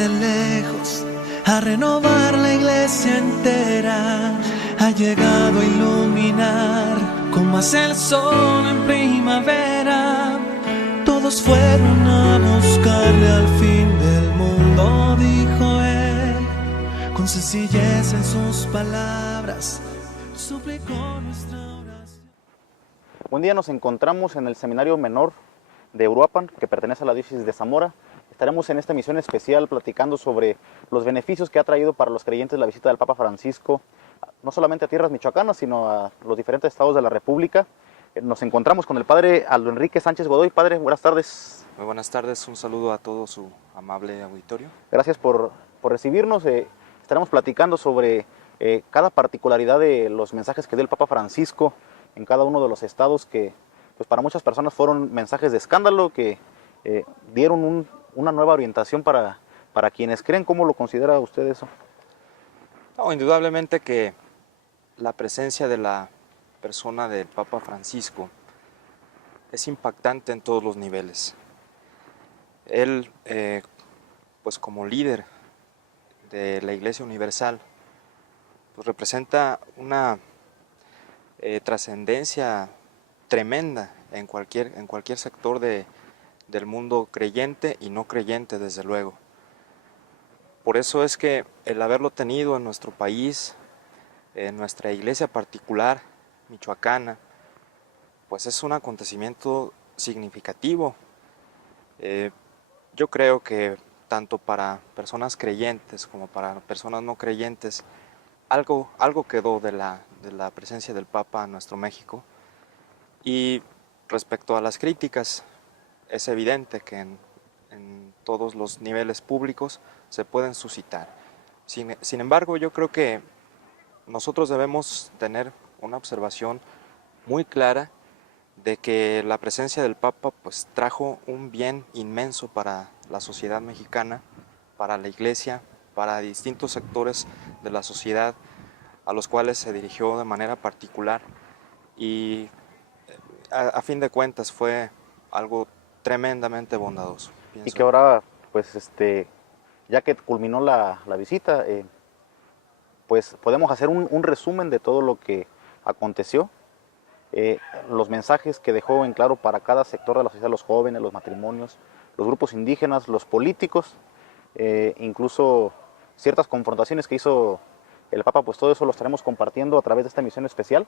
desde lejos a renovar la iglesia entera. Ha llegado a iluminar como hace el sol en primavera. Todos fueron a buscarle al fin del mundo, dijo él. Con sencillez en sus palabras, suplicó nuestra oración. Un día nos encontramos en el Seminario Menor de Uruapan, que pertenece a la diócesis de Zamora. Estaremos en esta emisión especial platicando sobre los beneficios que ha traído para los creyentes la visita del Papa Francisco, no solamente a tierras michoacanas, sino a los diferentes estados de la República. Nos encontramos con el padre Aldo Enrique Sánchez Godoy. Padre, buenas tardes. Muy buenas tardes, un saludo a todo su amable auditorio. Gracias por recibirnos. Estaremos platicando sobre cada particularidad de los mensajes que dio el Papa Francisco en cada uno de los estados que, pues, para muchas personas fueron mensajes de escándalo, que dieron una nueva orientación para quienes creen. ¿Cómo lo considera usted eso? No, indudablemente que la presencia de la persona del Papa Francisco es impactante en todos los niveles. Él, pues como líder de la Iglesia Universal, pues representa una trascendencia tremenda en cualquier sector del mundo creyente y no creyente, desde luego. Por eso es que el haberlo tenido en nuestro país, en nuestra iglesia particular, michoacana, pues es un acontecimiento significativo. Yo creo que tanto para personas creyentes como para personas no creyentes, algo quedó de la presencia del Papa en nuestro México. Y respecto a las críticas, es evidente que en todos los niveles públicos se pueden suscitar. Sin embargo, yo creo que nosotros debemos tener una observación muy clara de que la presencia del Papa, pues, trajo un bien inmenso para la sociedad mexicana, para la Iglesia, para distintos sectores de la sociedad a los cuales se dirigió de manera particular, y a fin de cuentas fue algo tremendamente bondadoso. Y que ahora, pues, ya que culminó la visita, pues podemos hacer un resumen de todo lo que aconteció, los mensajes que dejó en claro para cada sector de la sociedad: los jóvenes, los matrimonios, los grupos indígenas, los políticos, incluso ciertas confrontaciones que hizo el Papa. Pues todo eso lo estaremos compartiendo a través de esta emisión especial,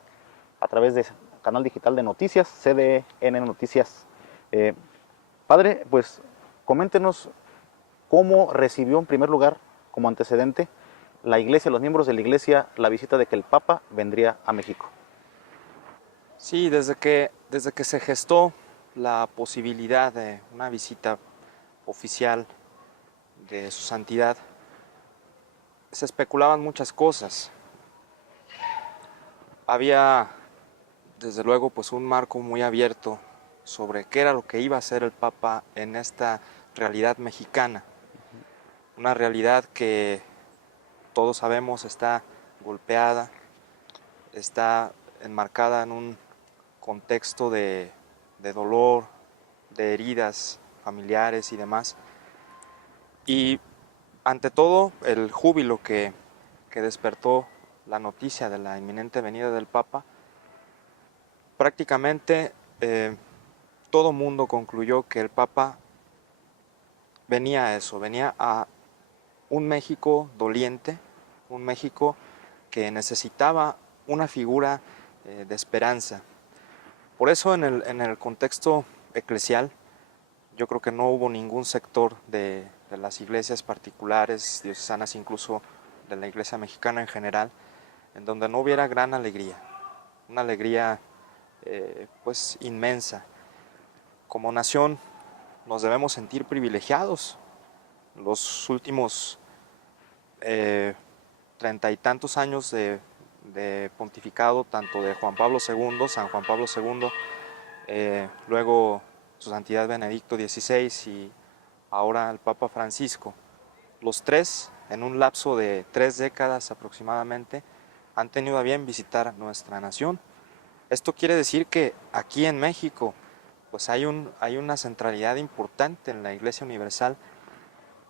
a través del canal digital de noticias, CDN Noticias. Padre, pues coméntenos cómo recibió en primer lugar, como antecedente, la Iglesia, los miembros de la Iglesia, la visita de que el Papa vendría a México. Sí, desde que se gestó la posibilidad de una visita oficial de su santidad, se especulaban muchas cosas. Había, desde luego, pues un marco muy abierto sobre qué era lo que iba a hacer el Papa en esta realidad mexicana. Una realidad que todos sabemos está golpeada, está enmarcada en un contexto de dolor, de heridas familiares y demás. Y ante todo, el júbilo que despertó la noticia de la inminente venida del Papa, prácticamente todo mundo concluyó que el Papa venía a eso, venía a un México doliente, un México que necesitaba una figura de esperanza. Por eso en el contexto eclesial, yo creo que no hubo ningún sector de las iglesias particulares, diocesanas, incluso de la iglesia mexicana en general, en donde no hubiera gran alegría, una alegría pues inmensa. Como nación nos debemos sentir privilegiados. Los últimos 30 y tantos años de pontificado, tanto de Juan Pablo II, San Juan Pablo II, luego su Santidad Benedicto XVI y ahora el Papa Francisco, los tres, en un lapso de 3 décadas aproximadamente, han tenido a bien visitar nuestra nación. Esto quiere decir que aquí en México pues hay una centralidad importante en la Iglesia Universal,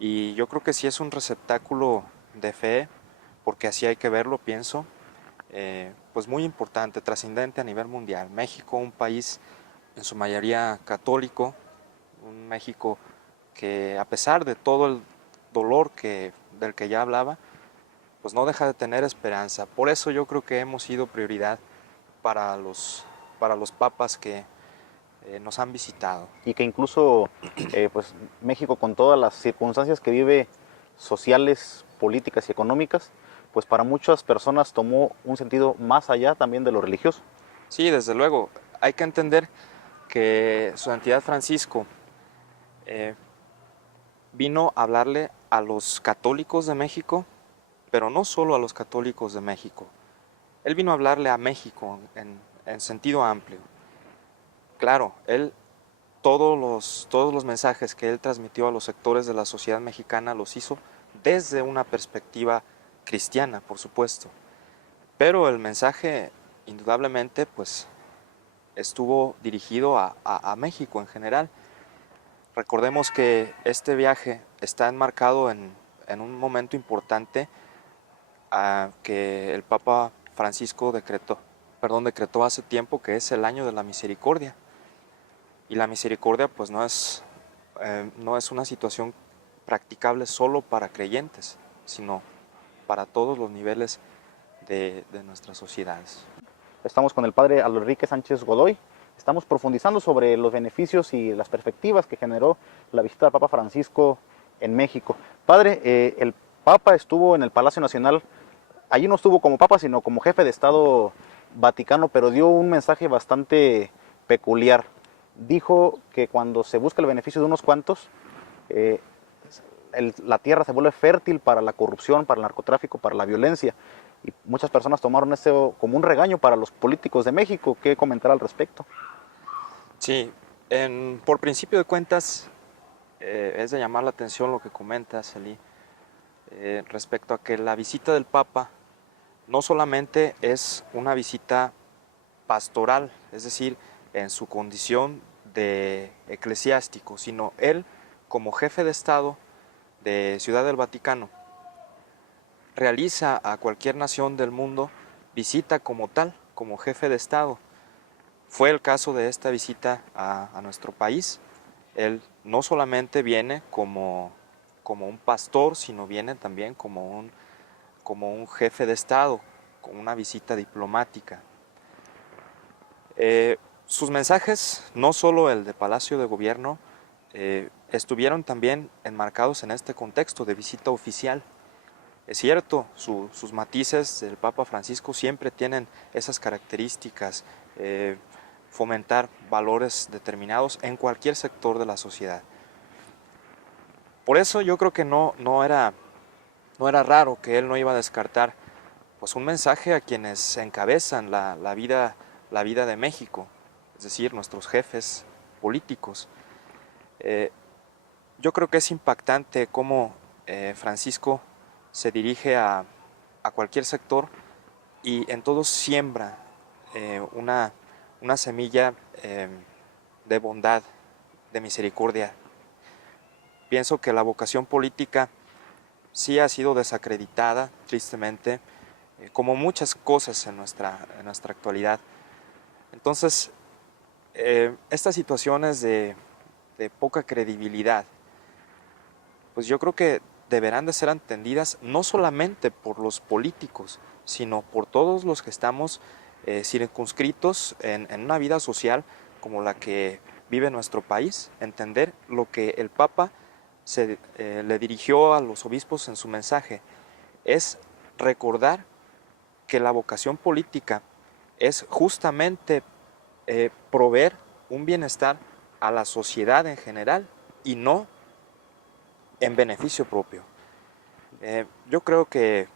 Y yo creo que sí es un receptáculo de fe, porque así hay que verlo, pienso, pues muy importante, trascendente a nivel mundial. México, un país en su mayoría católico, un México que a pesar de todo el dolor del que ya hablaba, pues no deja de tener esperanza. Por eso yo creo que hemos sido prioridad para los papas que nos han visitado. Y que incluso pues México, con todas las circunstancias que vive, sociales, políticas y económicas, pues para muchas personas tomó un sentido más allá también de lo religioso. Sí, desde luego, hay que entender que su Santidad Francisco vino a hablarle a los católicos de México, pero no solo a los católicos de México. Él vino a hablarle a México en sentido amplio. Claro, todos los mensajes que él transmitió a los sectores de la sociedad mexicana los hizo desde una perspectiva cristiana, por supuesto. Pero el mensaje, indudablemente, pues estuvo dirigido a México en general. Recordemos que este viaje está enmarcado en un momento importante que el Papa Francisco decretó hace tiempo, que es el año de la misericordia. Y la misericordia pues no es una situación practicable solo para creyentes, sino para todos los niveles de nuestras sociedades. Estamos con el padre Enrique Sánchez Godoy. Estamos profundizando sobre los beneficios y las perspectivas que generó la visita del Papa Francisco en México. Padre, el Papa estuvo en el Palacio Nacional. Allí no estuvo como Papa, sino como jefe de Estado Vaticano, pero dio un mensaje bastante peculiar. Dijo que cuando se busca el beneficio de unos cuantos, la tierra se vuelve fértil para la corrupción, para el narcotráfico, para la violencia. Y muchas personas tomaron eso como un regaño para los políticos de México. ¿Qué comentar al respecto? Sí, por principio de cuentas, es de llamar la atención lo que comentas, Eli, respecto a que la visita del Papa no solamente es una visita pastoral, es decir, en su condición de eclesiástico, sino él, como jefe de Estado de Ciudad del Vaticano, realiza a cualquier nación del mundo visita como tal, como jefe de Estado. Fue el caso de esta visita a nuestro país. Él no solamente viene como un pastor, sino viene también como un jefe de Estado, con una visita diplomática. Sus mensajes, no solo el de Palacio de Gobierno, estuvieron también enmarcados en este contexto de visita oficial. Es cierto, sus matices del Papa Francisco siempre tienen esas características, fomentar valores determinados en cualquier sector de la sociedad. Por eso yo creo que no era raro que él no iba a descartar pues un mensaje a quienes encabezan la vida de México, es decir, nuestros jefes políticos. Yo creo que es impactante cómo Francisco se dirige a cualquier sector y en todos siembra una semilla de bondad, de misericordia. Pienso que la vocación política sí ha sido desacreditada, tristemente, como muchas cosas en nuestra actualidad. Entonces, estas situaciones de poca credibilidad, pues yo creo que deberán de ser entendidas no solamente por los políticos, sino por todos los que estamos circunscritos en una vida social como la que vive nuestro país. Entender lo que el Papa le dirigió a los obispos en su mensaje es recordar que la vocación política es justamente proveer un bienestar a la sociedad en general y no en beneficio propio. Yo creo que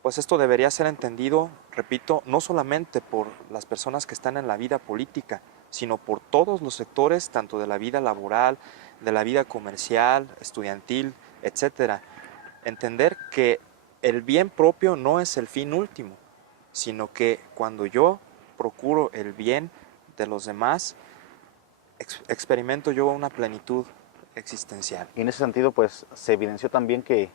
pues esto debería ser entendido, repito, no solamente por las personas que están en la vida política, sino por todos los sectores, tanto de la vida laboral, de la vida comercial, estudiantil, etc. Entender que el bien propio no es el fin último, sino que cuando yo procuro el bien de los demás, experimento yo una plenitud existencial. Y en ese sentido, pues se evidenció también que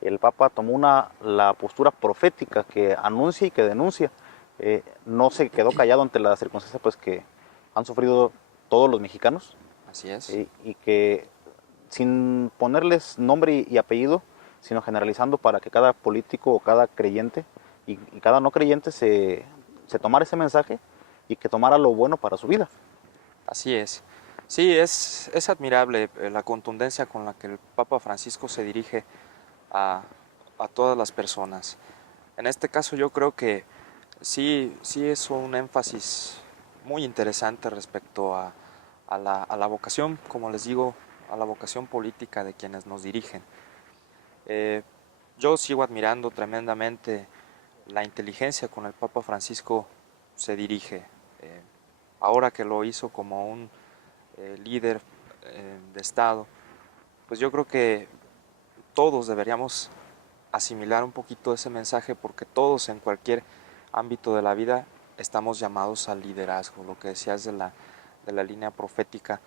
el Papa tomó la postura profética que anuncia y que denuncia. No se quedó callado ante las circunstancias pues, que han sufrido todos los mexicanos, Así es. y que sin ponerles nombre y apellido, sino generalizando para que cada político o cada creyente y cada no creyente se tomara ese mensaje y que tomara lo bueno para su vida. Así es. Sí, es admirable la contundencia con la que el Papa Francisco se dirige a, a todas las personas. En este caso yo creo que sí es un énfasis muy interesante respecto a la vocación, como les digo, a la vocación política de quienes nos dirigen. Yo sigo admirando tremendamente la inteligencia con la que el Papa Francisco se dirige. Ahora que lo hizo como un líder de Estado, pues yo creo que todos deberíamos asimilar un poquito ese mensaje, porque todos en cualquier ámbito de la vida estamos llamados al liderazgo, lo que decías de la línea profética.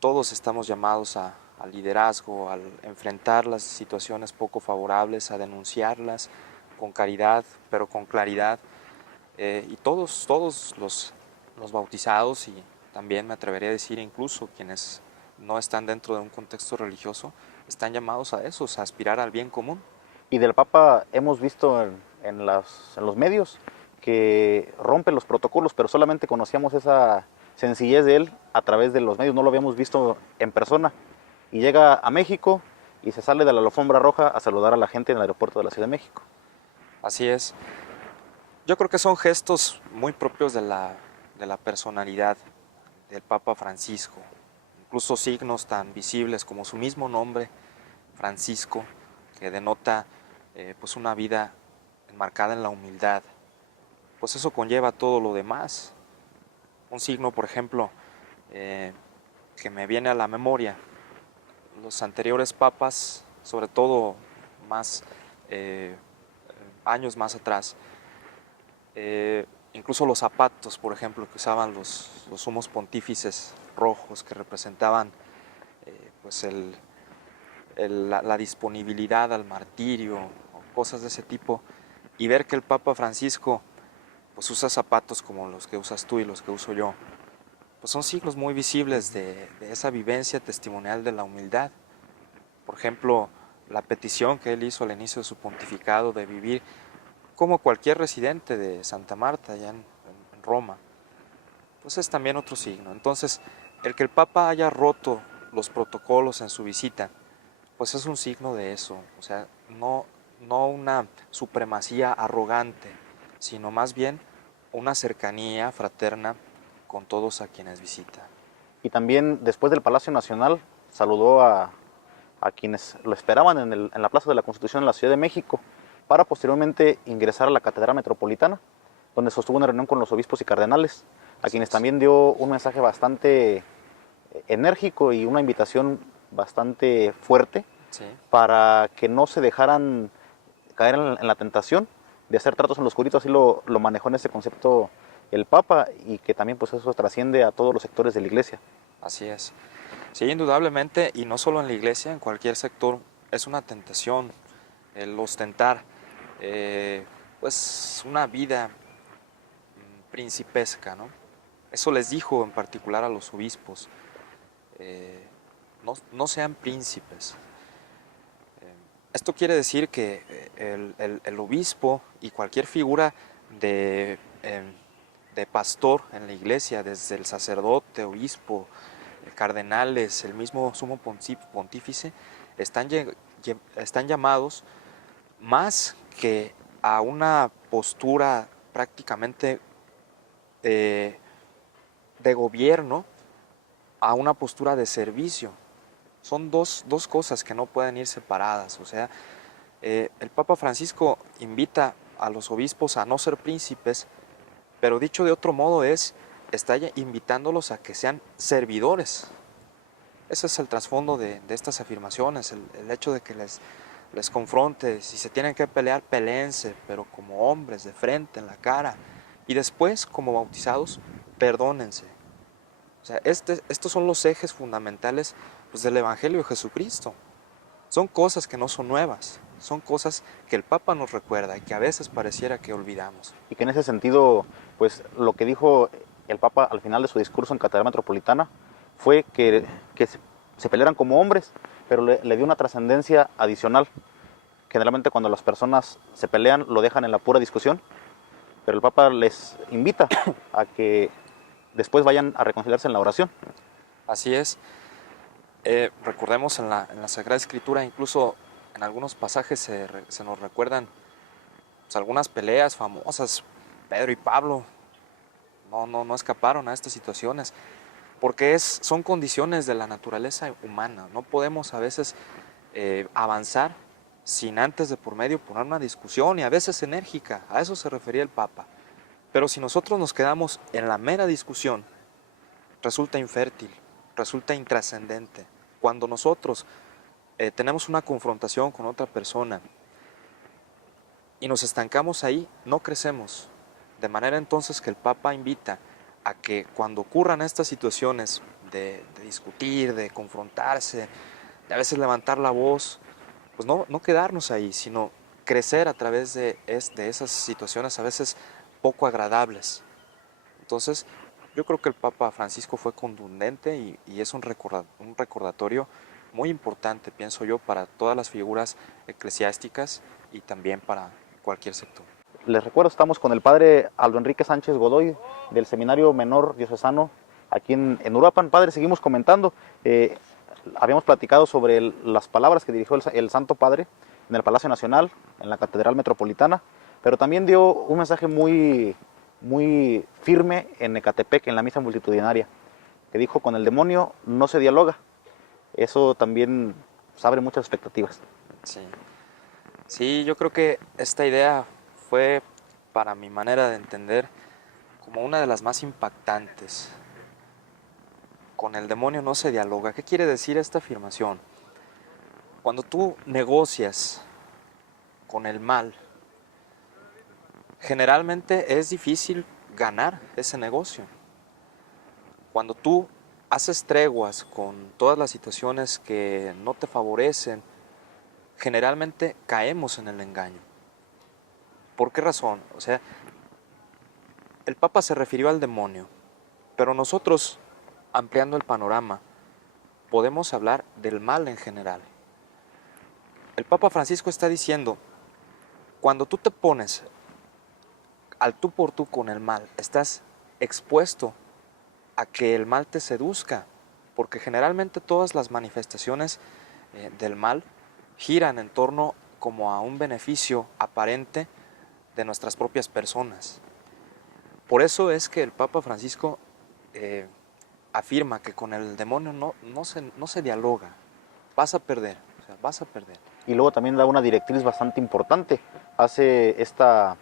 Todos estamos llamados al liderazgo, al enfrentar las situaciones poco favorables, a denunciarlas con caridad, pero con claridad. Y todos los bautizados, y también me atrevería a decir incluso quienes no están dentro de un contexto religioso, están llamados a eso, a aspirar al bien común. Y del Papa hemos visto en los medios que rompe los protocolos, pero solamente conocíamos esa sencillez de él a través de los medios, no lo habíamos visto en persona. Y llega a México y se sale de la alfombra roja a saludar a la gente en el aeropuerto de la Ciudad de México. Así es. Yo creo que son gestos muy propios de la personalidad del Papa Francisco. Incluso signos tan visibles como su mismo nombre, Francisco, que denota pues una vida enmarcada en la humildad. Pues eso conlleva todo lo demás. Un signo, por ejemplo, que me viene a la memoria, los anteriores papas, sobre todo más años más atrás, incluso los zapatos, por ejemplo, que usaban los sumos pontífices rojos, que representaban pues la disponibilidad al martirio o cosas de ese tipo, y ver que el Papa Francisco pues usa zapatos como los que usas tú y los que uso yo, pues son signos muy visibles de esa vivencia testimonial de la humildad. Por ejemplo, la petición que él hizo al inicio de su pontificado de vivir como cualquier residente de Santa Marta, allá en Roma, pues es también otro signo. Entonces, el que el Papa haya roto los protocolos en su visita, pues es un signo de eso. O sea, no una supremacía arrogante, sino más bien una cercanía fraterna con todos a quienes visita. Y también después del Palacio Nacional saludó a quienes lo esperaban en la Plaza de la Constitución en la Ciudad de México, para posteriormente ingresar a la Catedral Metropolitana, donde sostuvo una reunión con los obispos y cardenales, a quienes también dio un mensaje bastante enérgico y una invitación bastante fuerte, Sí. para que no se dejaran caer en la tentación de hacer tratos en lo oscurito. Así lo manejó en ese concepto el Papa, y que también pues eso trasciende a todos los sectores de la Iglesia. Así es. Sí, indudablemente, y no solo en la iglesia, en cualquier sector es una tentación el ostentar pues una vida principesca, ¿no? Eso les dijo en particular a los obispos, no sean príncipes. Esto quiere decir que el obispo y cualquier figura de pastor en la iglesia, desde el sacerdote, obispo, cardenales, el mismo sumo pontífice, están llamados más que a una postura prácticamente de gobierno, a una postura de servicio. Son dos cosas que no pueden ir separadas. O sea, el Papa Francisco invita a los obispos a no ser príncipes, pero dicho de otro modo está invitándolos a que sean servidores. Ese es el trasfondo de estas afirmaciones, el hecho de que les confronte. Si se tienen que pelear, peleense, pero como hombres, de frente, en la cara. Y después, como bautizados, perdónense. O sea, estos son los ejes fundamentales pues, del Evangelio de Jesucristo. Son cosas que no son nuevas, son cosas que el Papa nos recuerda y que a veces pareciera que olvidamos. Y que en ese sentido, pues lo que dijo el Papa al final de su discurso en Catedral Metropolitana fue que se pelearan como hombres, pero le dio una trascendencia adicional. Generalmente cuando las personas se pelean lo dejan en la pura discusión, pero el Papa les invita a que después vayan a reconciliarse en la oración. Así es. Recordemos en la Sagrada Escritura, incluso en algunos pasajes se nos recuerdan pues, algunas peleas famosas. Pedro y Pablo no escaparon a estas situaciones, porque son condiciones de la naturaleza humana. No podemos a veces avanzar sin antes de por medio poner una discusión, y a veces enérgica. A eso se refería el Papa. Pero si nosotros nos quedamos en la mera discusión, resulta infértil, resulta intrascendente. Cuando nosotros tenemos una confrontación con otra persona y nos estancamos ahí, no crecemos. De manera entonces que el Papa invita a que cuando ocurran estas situaciones de discutir, de confrontarse, de a veces levantar la voz, pues no quedarnos ahí, sino crecer a través de esas situaciones a veces poco agradables. Entonces, yo creo que el Papa Francisco fue contundente y es un recordatorio muy importante, pienso yo, para todas las figuras eclesiásticas y también para cualquier sector. Les recuerdo, estamos con el padre Aldo Enrique Sánchez Godoy del Seminario Menor Diocesano aquí en Uruapan. Padre, seguimos comentando. Habíamos platicado sobre las palabras que dirigió el Santo Padre en el Palacio Nacional, en la Catedral Metropolitana, pero también dio un mensaje muy firme en Ecatepec, en la misa multitudinaria, que dijo: con el demonio no se dialoga. Eso también pues, abre muchas expectativas. Sí, yo creo que esta idea fue, para mi manera de entender, como una de las más impactantes. Con el demonio no se dialoga. ¿Qué quiere decir esta afirmación? Cuando tú negocias con el mal, generalmente es difícil ganar ese negocio. Cuando tú haces treguas con todas las situaciones que no te favorecen, generalmente caemos en el engaño. ¿Por qué razón? O sea, el Papa se refirió al demonio, pero nosotros, ampliando el panorama, podemos hablar del mal en general. El Papa Francisco está diciendo, cuando tú te pones al tú por tú con el mal, estás expuesto a que el mal te seduzca, porque generalmente todas las manifestaciones del mal giran en torno como a un beneficio aparente de nuestras propias personas. Por eso es que el Papa Francisco afirma que con el demonio no se dialoga, vas a perder, o sea, vas a perder. Y luego también da una directriz bastante importante, hace esta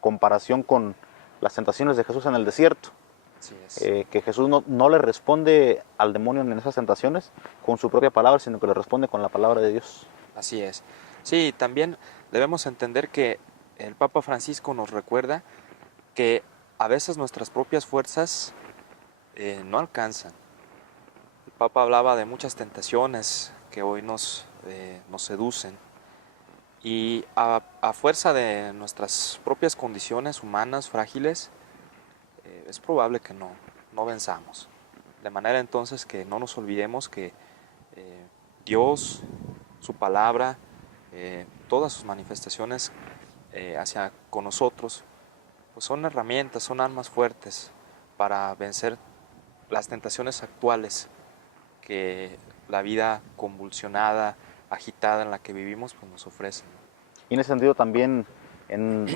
comparación con las tentaciones de Jesús en el desierto. Así es. Que Jesús no le responde al demonio en esas tentaciones con su propia palabra, sino que le responde con la palabra de Dios. Así es. Sí, también debemos entender que el Papa Francisco nos recuerda que a veces nuestras propias fuerzas no alcanzan. El Papa hablaba de muchas tentaciones que hoy nos seducen, y a fuerza de nuestras propias condiciones humanas frágiles, es probable que no venzamos. De manera entonces que no nos olvidemos que Dios, su palabra, todas sus manifestaciones hacia con nosotros, pues son herramientas, son armas fuertes para vencer las tentaciones actuales que la vida convulsionada, agitada en la que vivimos, pues nos ofrece. Y en ese sentido también en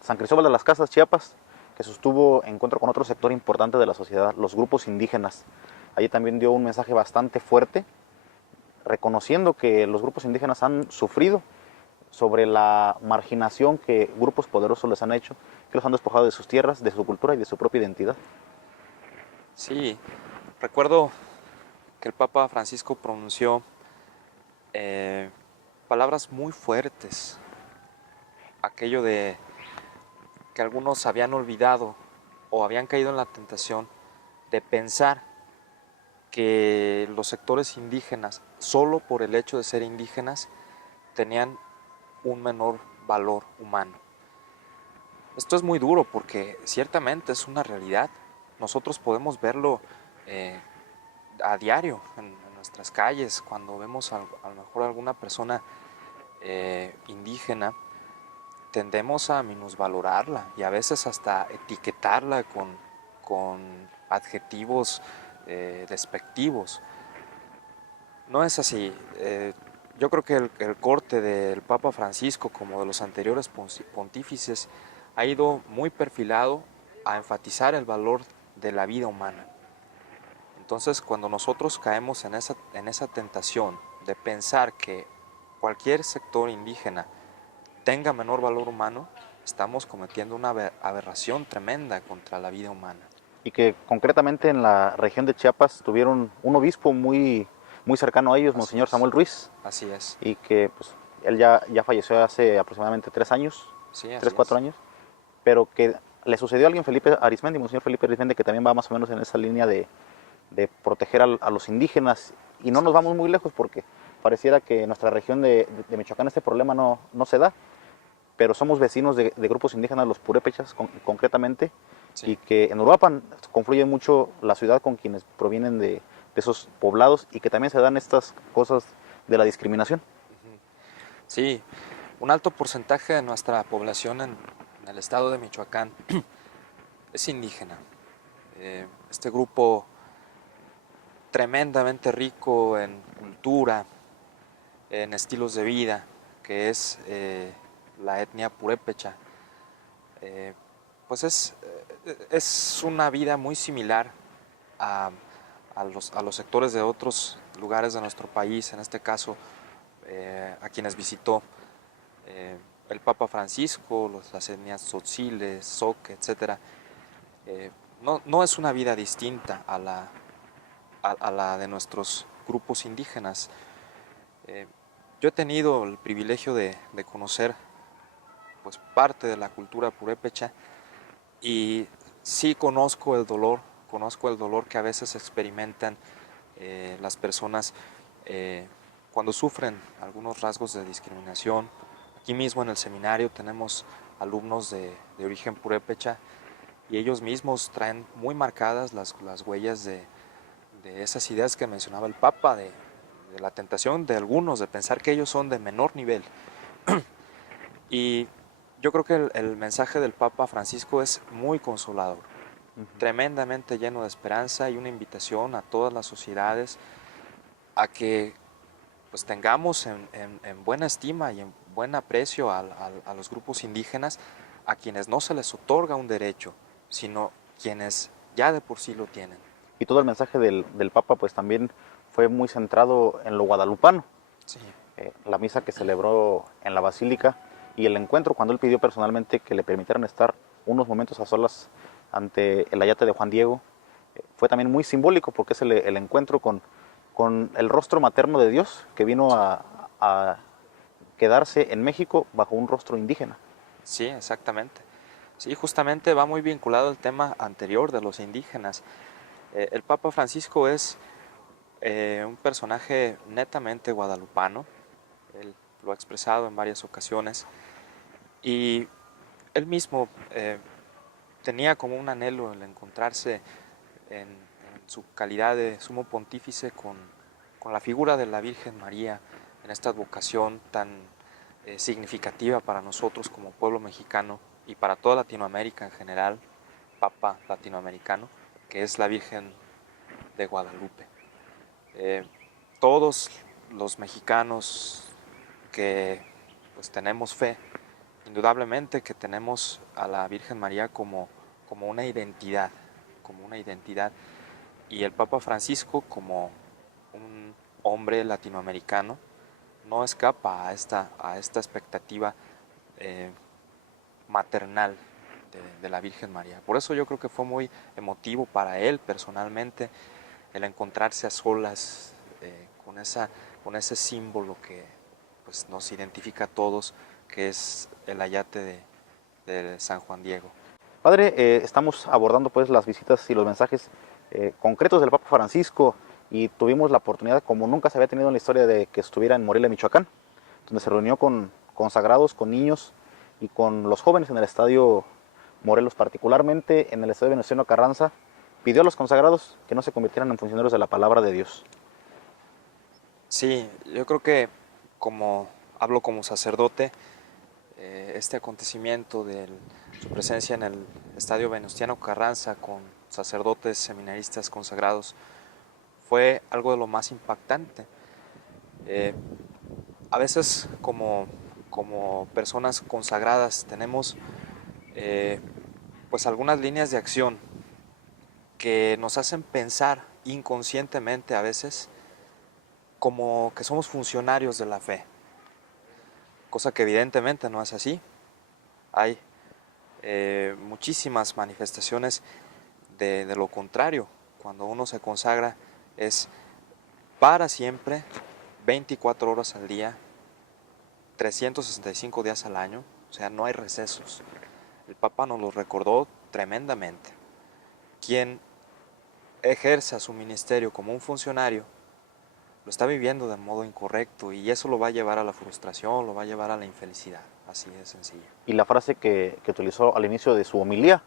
San Cristóbal de las Casas, Chiapas, que sostuvo encuentro con otro sector importante de la sociedad, los grupos indígenas. Allí también dio un mensaje bastante fuerte, reconociendo que los grupos indígenas han sufrido sobre la marginación que grupos poderosos les han hecho, que los han despojado de sus tierras, de su cultura y de su propia identidad. Sí, recuerdo que el Papa Francisco pronunció palabras muy fuertes, aquello de que algunos habían olvidado o habían caído en la tentación de pensar que los sectores indígenas, solo por el hecho de ser indígenas, tenían un menor valor humano. Esto es muy duro porque ciertamente es una realidad. Nosotros podemos verlo a diario en nuestras calles, cuando vemos a lo mejor alguna persona indígena, tendemos a minusvalorarla y a veces hasta etiquetarla con adjetivos despectivos. No es así. Yo creo que el corte del Papa Francisco, como de los anteriores pontífices, ha ido muy perfilado a enfatizar el valor de la vida humana. Entonces, cuando nosotros caemos en esa tentación de pensar que cualquier sector indígena tenga menor valor humano, estamos cometiendo una aberración tremenda contra la vida humana. Y que concretamente en la región de Chiapas tuvieron un obispo muy cercano a ellos, Monseñor Samuel Ruiz. Así es. Y que pues, él ya falleció hace aproximadamente 3 años, Sí, 4 años, pero que le sucedió a alguien, Felipe Arizmendi, Monseñor Felipe Arizmendi, que también va más o menos en esa línea de proteger a los indígenas. Y no nos vamos muy lejos porque pareciera que en nuestra región de Michoacán este problema no se da, pero somos vecinos de grupos indígenas, los purépechas concretamente, sí. Y que en Uruapan confluye mucho la ciudad con quienes provienen de esos poblados y que también se dan estas cosas de la discriminación. Sí, un alto porcentaje de nuestra población en el estado de Michoacán es indígena. Este grupo tremendamente rico en cultura, en estilos de vida, que es la etnia purépecha, pues es una vida muy similar a los sectores de otros lugares de nuestro país, en este caso a quienes visitó el Papa Francisco, las etnias tzotziles, zoque, etc. No es una vida distinta a la de nuestros grupos indígenas. Yo he tenido el privilegio de conocer pues, parte de la cultura purépecha y sí conozco el dolor que a veces experimentan las personas cuando sufren algunos rasgos de discriminación. Aquí mismo en el seminario tenemos alumnos de origen purépecha y ellos mismos traen muy marcadas las huellas de esas ideas que mencionaba el Papa, de la tentación de algunos de pensar que ellos son de menor nivel. Y yo creo que el mensaje del Papa Francisco es muy consolador, tremendamente lleno de esperanza y una invitación a todas las sociedades a que pues, tengamos en buena estima y en buen aprecio a los grupos indígenas, a quienes no se les otorga un derecho, sino quienes ya de por sí lo tienen. Y todo el mensaje del Papa pues también fue muy centrado en lo guadalupano. Sí. La misa que celebró en la Basílica y el encuentro cuando él pidió personalmente que le permitieran estar unos momentos a solas ante el ayate de Juan Diego, fue también muy simbólico porque es el encuentro con el rostro materno de Dios que vino a quedarse en México bajo un rostro indígena. Sí, exactamente. Sí, justamente va muy vinculado al tema anterior de los indígenas. El Papa Francisco es un personaje netamente guadalupano, él lo ha expresado en varias ocasiones, y él mismo tenía como un anhelo el encontrarse en su calidad de sumo pontífice con la figura de la Virgen María, en esta vocación tan significativa para nosotros como pueblo mexicano y para toda Latinoamérica en general, Papa latinoamericano, que es la Virgen de Guadalupe. Todos los mexicanos que pues, tenemos fe, indudablemente que tenemos a la Virgen María como una identidad, y el Papa Francisco como un hombre latinoamericano no escapa a esta expectativa maternal de la Virgen María. Por eso yo creo que fue muy emotivo para él personalmente el encontrarse a solas con ese símbolo que pues, nos identifica a todos, que es el ayate de San Juan Diego. Padre, estamos abordando pues las visitas y los mensajes concretos del Papa Francisco y tuvimos la oportunidad, como nunca se había tenido en la historia, de que estuviera en Morelia, Michoacán, donde se reunió con consagrados, con niños y con los jóvenes en el estadio Morelos, particularmente en el estadio Venustiano Carranza. Pidió a los consagrados que no se convirtieran en funcionarios de la palabra de Dios. Sí, yo creo que como hablo como sacerdote, este acontecimiento de su presencia en el estadio Venustiano Carranza con sacerdotes seminaristas consagrados fue algo de lo más impactante. A veces como personas consagradas tenemos pues algunas líneas de acción que nos hacen pensar inconscientemente a veces como que somos funcionarios de la fe, cosa que evidentemente no es así. Hay muchísimas manifestaciones de lo contrario. Cuando uno se consagra es para siempre, 24 horas al día, 365 días al año, o sea, no hay recesos. El Papa nos lo recordó tremendamente. Quien ejerza su ministerio como un funcionario lo está viviendo de modo incorrecto y eso lo va a llevar a la frustración, lo va a llevar a la infelicidad, así de sencillo. Y la frase que utilizó al inicio de su homilía: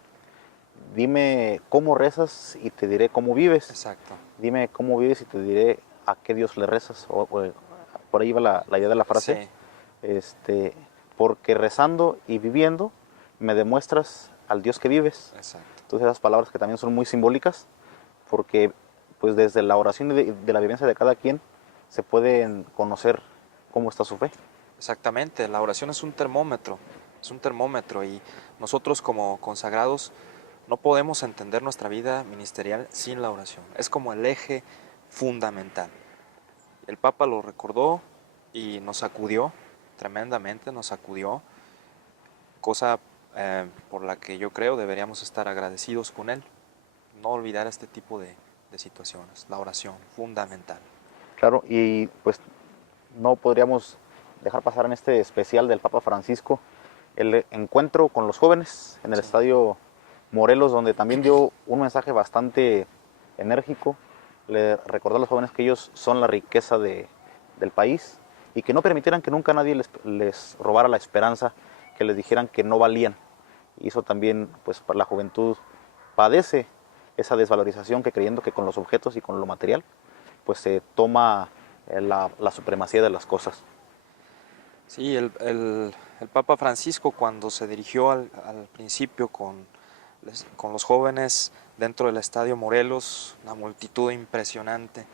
dime cómo rezas y te diré cómo vives. Exacto. Dime cómo vives y te diré a qué Dios le rezas. Por ahí va la idea de la frase. Sí. Porque rezando y viviendo me demuestras al Dios que vives. Exacto. Entonces esas palabras que también son muy simbólicas, porque pues desde la oración y de la vivencia de cada quien se pueden conocer cómo está su fe. Exactamente, la oración es un termómetro y nosotros como consagrados no podemos entender nuestra vida ministerial sin la oración. Es como el eje fundamental. El Papa lo recordó y nos sacudió, tremendamente nos sacudió, cosa por la que yo creo deberíamos estar agradecidos con él. No olvidar este tipo de situaciones, la oración, fundamental. Claro, y pues no podríamos dejar pasar en este especial del Papa Francisco el encuentro con los jóvenes en el estadio Morelos, donde también dio un mensaje bastante enérgico. Le recordó a los jóvenes que ellos son la riqueza del país y que no permitieran que nunca nadie les robara la esperanza, que les dijeran que no valían. Y eso también, pues, para la juventud padece esa desvalorización, que creyendo que con los objetos y con lo material pues se toma la supremacía de las cosas. Sí, el Papa Francisco, cuando se dirigió al principio con los jóvenes dentro del Estadio Morelos, una multitud impresionante.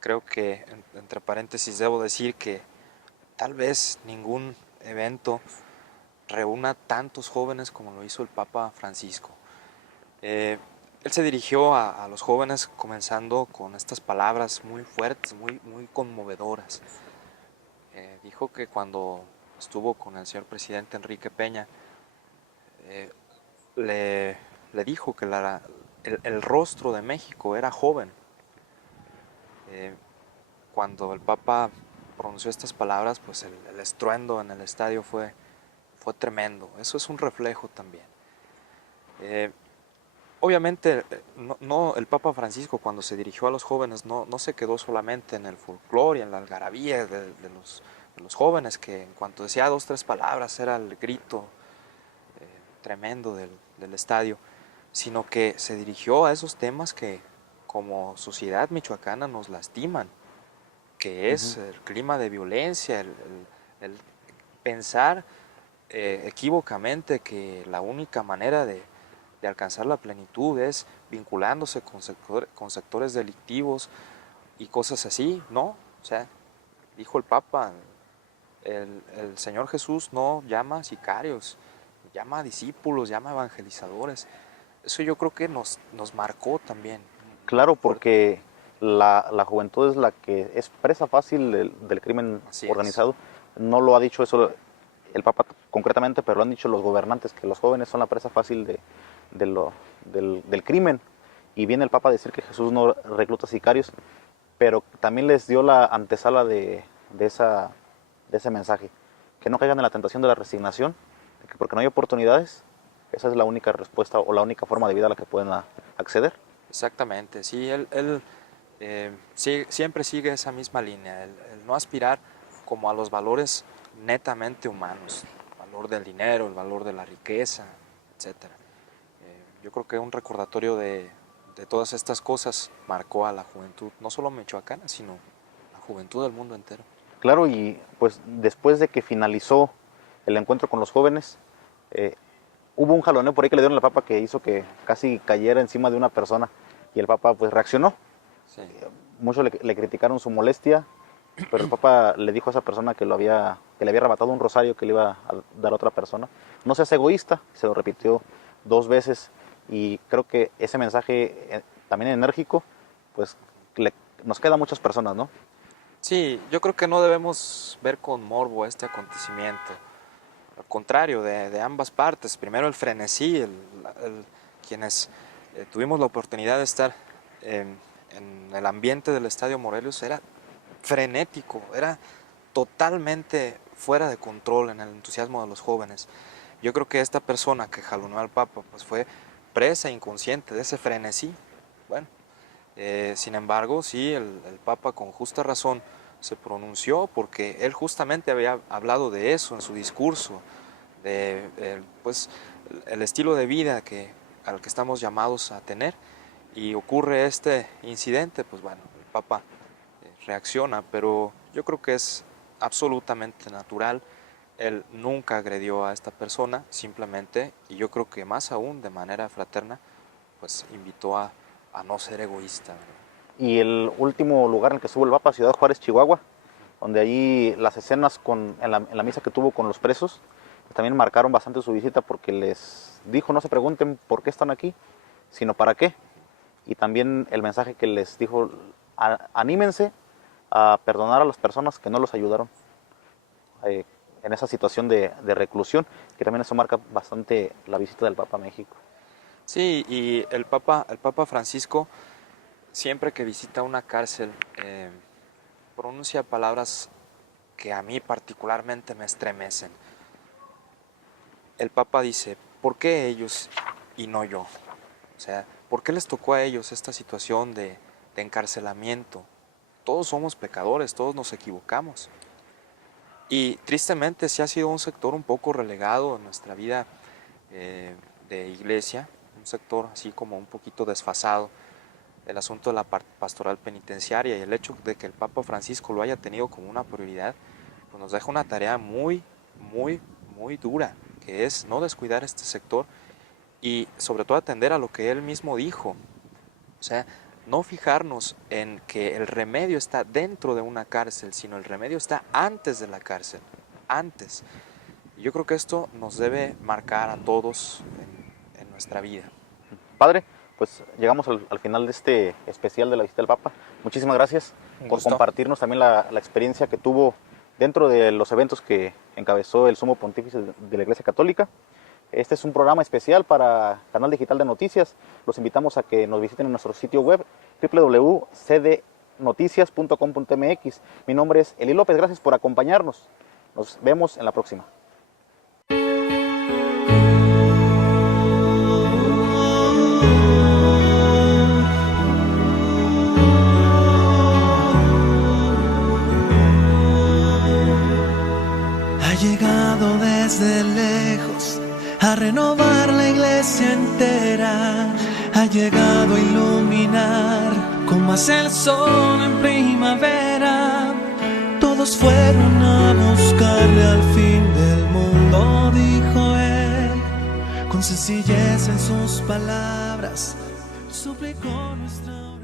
Creo que, entre paréntesis, debo decir que tal vez ningún evento reúna tantos jóvenes como lo hizo el Papa Francisco. Él se dirigió a los jóvenes comenzando con estas palabras muy fuertes, muy conmovedoras. Dijo que cuando estuvo con el señor presidente Enrique Peña, le dijo que el rostro de México era joven. Cuando el Papa pronunció estas palabras, pues el estruendo en el estadio fue tremendo. Eso es un reflejo también. Obviamente, el Papa Francisco, cuando se dirigió a los jóvenes, no se quedó solamente en el folclore, en la algarabía de los jóvenes, que en cuanto decía 2 o 3 palabras era el grito tremendo del estadio, sino que se dirigió a esos temas que como sociedad michoacana nos lastiman, que es el clima de violencia, el pensar equívocamente que la única manera de alcanzar la plenitud es vinculándose con sectores delictivos y cosas así, ¿no? O sea, dijo el Papa, el Señor Jesús no llama sicarios, llama discípulos, llama evangelizadores. Eso yo creo que nos marcó también. Claro, porque la juventud es la que es presa fácil del crimen organizado. No lo ha dicho eso el Papa concretamente, pero lo han dicho los gobernantes, que los jóvenes son la presa fácil del crimen. Y viene el Papa a decir que Jesús no recluta sicarios, pero también les dio la antesala de ese mensaje, que no caigan en la tentación de la resignación, de que porque no hay oportunidades, esa es la única respuesta o la única forma de vida a la que pueden acceder. Exactamente, sí, él siempre sigue esa misma línea, el no aspirar como a los valores netamente humanos, el valor del dinero, el valor de la riqueza, etc. Yo creo que un recordatorio de todas estas cosas marcó a la juventud, no solo michoacana, sino la juventud del mundo entero. Claro, y pues después de que finalizó el encuentro con los jóvenes, hubo un jaloneo por ahí que le dieron al Papa que hizo que casi cayera encima de una persona, y el Papa pues reaccionó. Sí. Muchos le criticaron su molestia, pero el Papa le dijo a esa persona que le había arrebatado un rosario que le iba a dar a otra persona. No seas egoísta, se lo repitió 2 veces, y creo que ese mensaje también enérgico, pues nos queda a muchas personas, ¿no? Sí, yo creo que no debemos ver con morbo este acontecimiento. Al contrario, de ambas partes. Primero el frenesí, quienes tuvimos la oportunidad de estar en el ambiente del Estadio Morelos, era frenético, era totalmente fuera de control en el entusiasmo de los jóvenes. Yo creo que esta persona que jaloneó al Papa pues fue presa inconsciente de ese frenesí. Bueno, sin embargo, sí, el Papa con justa razón se pronunció porque él justamente había hablado de eso en su discurso, pues, el estilo de vida al que estamos llamados a tener, y ocurre este incidente, pues bueno, el Papa reacciona, pero yo creo que es absolutamente natural. Él nunca agredió a esta persona, simplemente, y yo creo que más aún de manera fraterna, pues invitó a no ser egoísta, ¿verdad? Y el último lugar en el que estuvo el Papa, Ciudad Juárez, Chihuahua, donde ahí las escenas en la misa que tuvo con los presos, también marcaron bastante su visita, porque les dijo: no se pregunten por qué están aquí, sino para qué. Y también el mensaje que les dijo: anímense a perdonar a las personas que no los ayudaron en esa situación de reclusión, que también eso marca bastante la visita del Papa a México. Sí, y el Papa Francisco, siempre que visita una cárcel, pronuncia palabras que a mí particularmente me estremecen. El Papa dice: ¿por qué ellos y no yo? O sea, ¿por qué les tocó a ellos esta situación de encarcelamiento? Todos somos pecadores, todos nos equivocamos. Y tristemente sí ha sido un sector un poco relegado en nuestra vida de iglesia, un sector así como un poquito desfasado. El asunto de la pastoral penitenciaria, y el hecho de que el Papa Francisco lo haya tenido como una prioridad, pues nos deja una tarea muy, muy, muy dura, que es no descuidar este sector y sobre todo atender a lo que él mismo dijo. O sea, no fijarnos en que el remedio está dentro de una cárcel, sino el remedio está antes de la cárcel, antes. Y yo creo que esto nos debe marcar a todos en nuestra vida. Padre, pues llegamos al final de este especial de la visita del Papa. Muchísimas gracias por compartirnos también la experiencia que tuvo dentro de los eventos que encabezó el Sumo Pontífice de la Iglesia Católica. Este es un programa especial para Canal Digital de Noticias. Los invitamos a que nos visiten en nuestro sitio web www.cdnoticias.com.mx. Mi nombre es Eli López, gracias por acompañarnos. Nos vemos en la próxima. Ha llegado desde lejos a renovar la iglesia entera, ha llegado a iluminar como hace el sol en primavera. Todos fueron a buscarle al fin del mundo, dijo él, con sencillez en sus palabras, suplicó nuestra